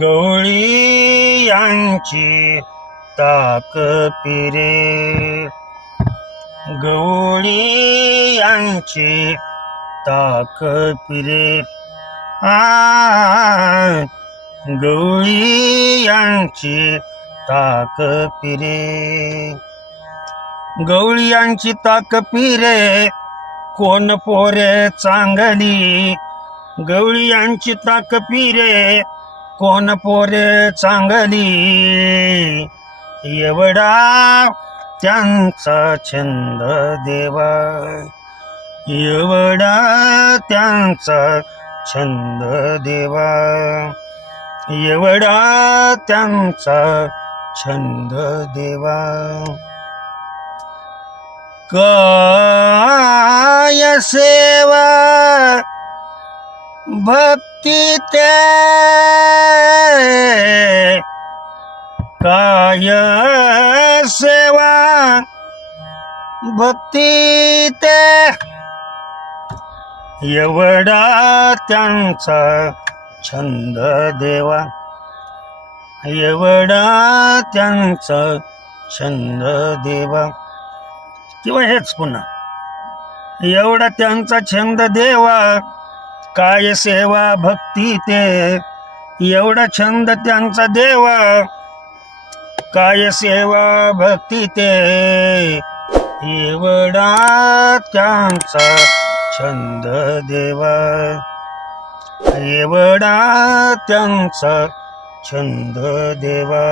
गवळी यांची ताक पिरे, गवळी यांची ताक पिरे, गवळी यांची ताक पिरे, गवळी यांची ताक पिरे, कोण पोरे चांगली, गवळी यांची ताक पिरे, कोण पोरे चांगली, एवढा त्यांचा छंद देवा, एवढा त्यांचा छंद देवा, एवढा त्यांचा छंद देवा. काय सेवा भक्ती ते, काय सेवा भक्ती ते, एवढा त्यांचा छंद देवा, एवढा त्यांचा छंद देवा. किंवा हेच पुन्हा, एवढा त्यांचा छंद देवा, काय सेवा भक्ती ते, एवढा छंद त्यांचा देवा, काय सेवा भक्ती ते, एवढा त्यांचा छंद देवा, एवढा त्यांचा छंद देवा.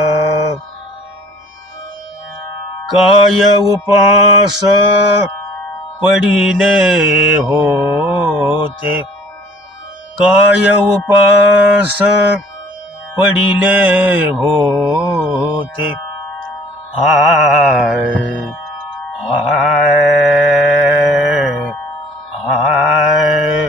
काय उपास पडिले होते, काय उपास पडिले होते, आय आय आय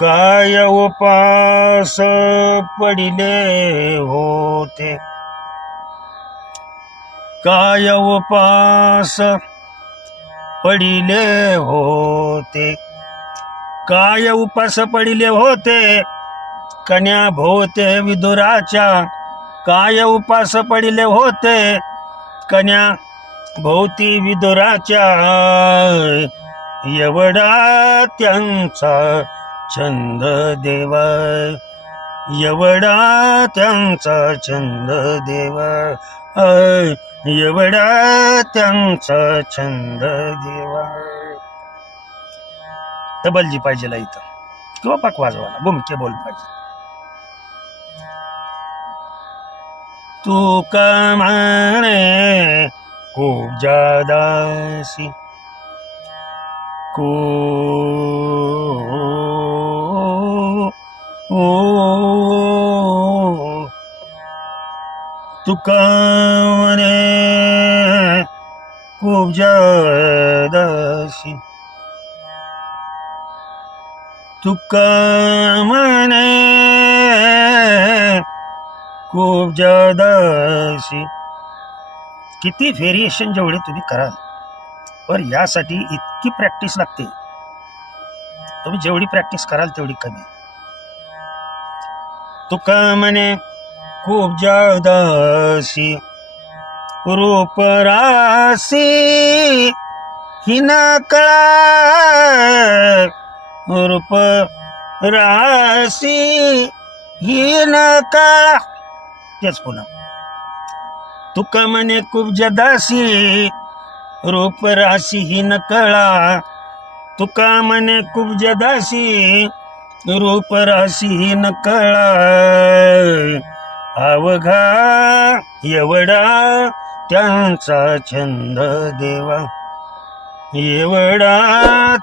काय उपास पडिले होते, काय उपास पडिले होते, काय उपास पडिले होते, कन्या भोवते विदुराच्या, काय उपास पडिले होते, कन्या भोवती विदुराच्या, एवढा त्यांचा छंद देवा, एवढा त्यांचा छंद देवा, एवढा त्यांचा छंद देवा. डबलजी पाहिजे इथं, किंवा पाक वाजवायला भूमिके बोल पाहिजे. तू का माने खूप जादासी, तुका म्हणे खूप जादासी, तुका म्हणे खूप जादासी. किती व्हेरिएशन जेवढे तुम्ही कराल, पण यासाठी इतकी प्रॅक्टिस लागते, तुम्ही जेवढी प्रॅक्टिस कराल तेवढी कमी. तुका म्हणे खूप जादासी, रूप रासी ही न कळा, रूप रासी ही न कळा. तेच पुन्हा, तुका म्हणे खूप जदासी, रूप राशी ही न कळा, तुका म्हणे खूप जदासी, रूप राशी ही न कळा, अवघा एवढा त्यांचा छंद देवा, एवढा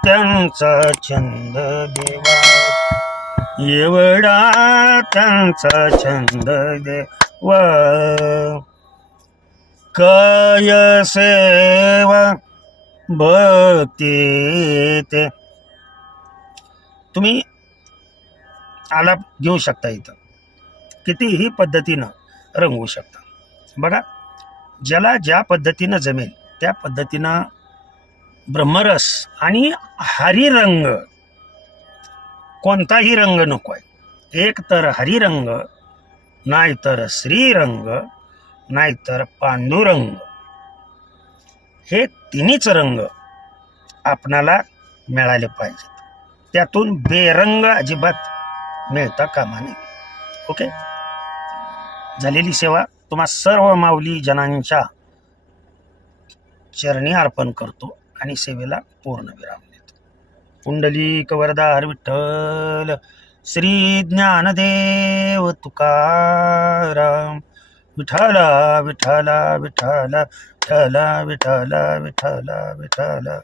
त्यांचा छंद देवा, एवढा त्यांचा छंद देवा. काय सेवा भक्ती ते तुम्ही आलाप घेऊ शकता. इथं कितीही पद्धतीनं रंगवू शकता. बघा, ज्याला ज्या पद्धतीनं जमेल त्या पद्धतीनं ब्रह्मरस आणि हरिरंग, कोणताही रंग नको आहे. एक तर हरिरंग, नाहीतर श्रीरंग, नाहीतर पांडुरंग, हे तिन्हीच रंग आपणाला मिळाले पाहिजेत. त्यातून बेरंग अजिबात मिळता कामा नये. ओके, झालेली सेवा तुम्हा सर्व माऊली जनांच्या चरणी अर्पण करतो आणि सेवेला पूर्ण विराम देतो. पुंडलिक वरदार विठ्ठल श्री ज्ञानदेव तुकाराम. विठ्ठला विठ्ठला विठ्ठला विठ्ठला विठ्ठला विठ्ठला विठ्ठला.